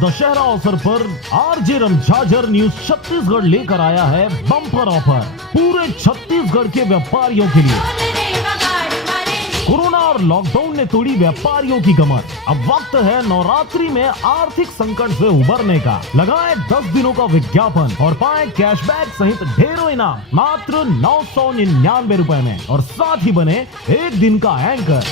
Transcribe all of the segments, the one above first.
दशहरा अवसर पर RJ रमझाझर news Chhattisgarh लेकर आया है बम्पर ऑफर पूरे छत्तीसगढ़ के व्यापारियों के लिए। कोरोना और लॉकडाउन ने तोड़ी व्यापारियों की कमर। अब वक्त है नवरात्रि में आर्थिक संकट से उबरने का। लगाएं 10 दिनों का विज्ञापन और पाएं कैशबैक सहित ढेरों इनाम मात्र 999 रुपए में, और साथ ही बने एक दिन का एंकर।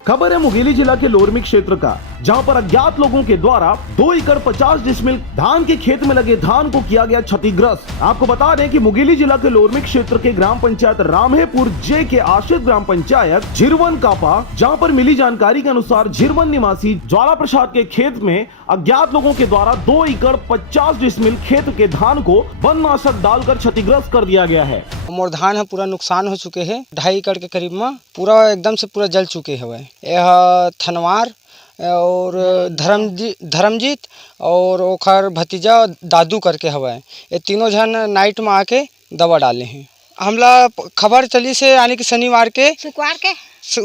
खबर है मुंगेली जिला के लोरमी क्षेत्र का, जहां पर अज्ञात लोगों के द्वारा 2 एकड़ 50 डिसमिल धान के खेत में लगे धान को किया गया क्षतिग्रस्त। आपको बता दें कि मुंगेली जिला के लोरमी क्षेत्र के ग्राम पंचायत रामहेपुर जे के आश्रित ग्राम पंचायत झिरवन कापा, जहां पर मिली जानकारी के अनुसार झिरवन निवासी ज्वाला प्रसाद के खेत में अज्ञात लोगों के द्वारा 2 एकड़ 50 डिसमिल खेत के धान को वननाशक डालकर क्षतिग्रस्त कर दिया गया है। मोर धान है पूरा नुकसान हो चुके हैं, 2.5 एकड़ के करीब में पूरा एकदम से पूरा जल चुके हैं। यह थनवार और धर्मजीत और ओखर भतीजा दादू करके हवा है, ये तीनों जन नाइट में आके दवा डाले हैं। हमला खबर चली से यानी कि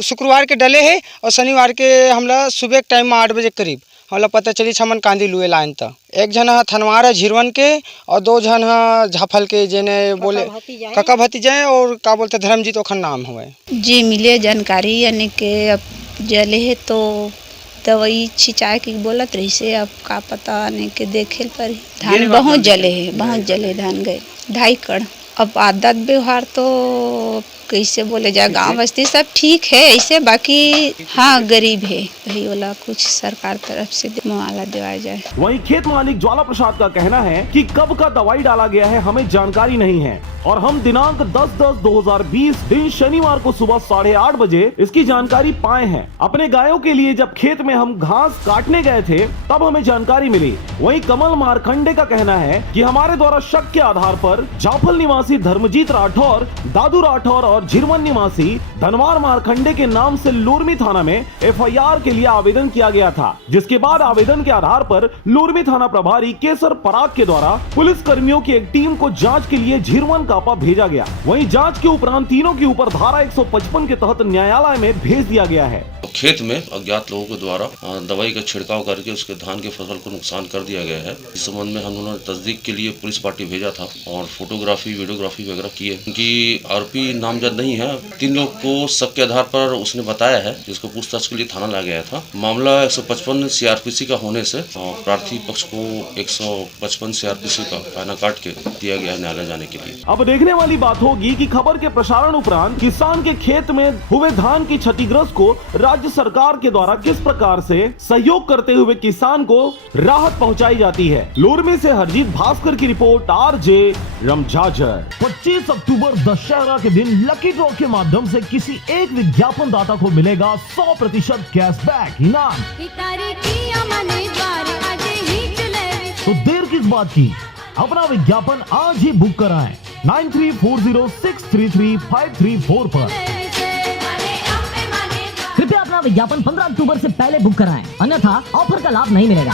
शुक्रवार के डले है, और शनिवार के हमला सुबह के टाइम में 8 बजे करीब हमला पता चली छमन कांदी लुए लाइन तक। एक जन थनवार है झिरवन के, और 2 जन झाफल के जेने बोले कका भतीजा है, और का बोलते धर्मजीत ओखर नाम हुआ जी। मिले जानकारी यानी के अब जले है तो दवाई छिंचाए की बोलत रही से, अब का पता नहीं के देखे पर धान बहुत जले है, बहुत जले धान गए 2.5 एकड़। अब आदत व्यवहार तो कैसे बोले जाए, गांव बस्ती सब ठीक है ऐसे, बाकी हाँ गरीब है, वही वाला कुछ सरकार तरफ से मुआवजा दिया जाए। वहीं खेत मालिक ज्वाला प्रसाद का कहना है कि कब का दवाई डाला गया है हमें जानकारी नहीं है, और हम दिनांक 10/10/2020 दिन शनिवार को सुबह 8:30 बजे इसकी जानकारी पाए हैं। अपने गायों के लिए जब खेत में हम घास काटने गए थे तब हमें जानकारी मिली। वहीं कमल मारखंडे का कहना है कि हमारे द्वारा शक के आधार पर जाफल निवासी धर्मजीत राठौर, दादू राठौर और झिरवन निवासी धनवार मारखंडे के नाम से लोरमी थाना में FIR के लिए आवेदन किया गया था, जिसके बाद आवेदन के आधार पर लोरमी थाना प्रभारी केसर पराग के द्वारा पुलिस कर्मियों की एक टीम को जांच के लिए झिरवन कापा भेजा गया। वहीं जांच के उपरांत तीनों के ऊपर धारा 155 के तहत न्यायालय में भेज दिया गया है। खेत में अज्ञात लोगों के द्वारा दवाई का छिड़काव करके उसके धान के फसल को नुकसान कर दिया गया है। इस संबंध में हम लोगों ने तस्दीक के लिए पुलिस पार्टी भेजा था और फोटोग्राफी वीडियोग्राफी वगैरह की है। उनकी आरोपी नामजद नहीं है। 3 लोग को शक के आधार पर उसने बताया है, जिसको पूछताछ के लिए थाना लाया गया था। मामला 155 CRPC का होने से प्रार्थी पक्ष को 155 CRPC का पैना काट के दिया गया है न्यायालय जाने के लिए। अब देखने वाली बात होगी कि खबर के प्रसारण उपरांत किसान के खेत में हुए धान की क्षतिग्रस्त को राज्य सरकार के द्वारा किस प्रकार से सहयोग करते हुए किसान को राहत पहुंचाई जाती है। लोरमी से हरजीत भास्कर की रिपोर्ट, आरजे रमझाझर। 25 अक्टूबर दशहरा के दिन लकी ड्रॉ के माध्यम से किसी एक विज्ञापन दाता को मिलेगा 100% कैशबैक इनाम। तो देर किस बात की, अपना विज्ञापन आज ही बुक कराएं 9340633534 पर। कृपया अपना विज्ञापन 15 अक्टूबर से पहले बुक कराएं, अन्यथा ऑफर का लाभ नहीं मिलेगा।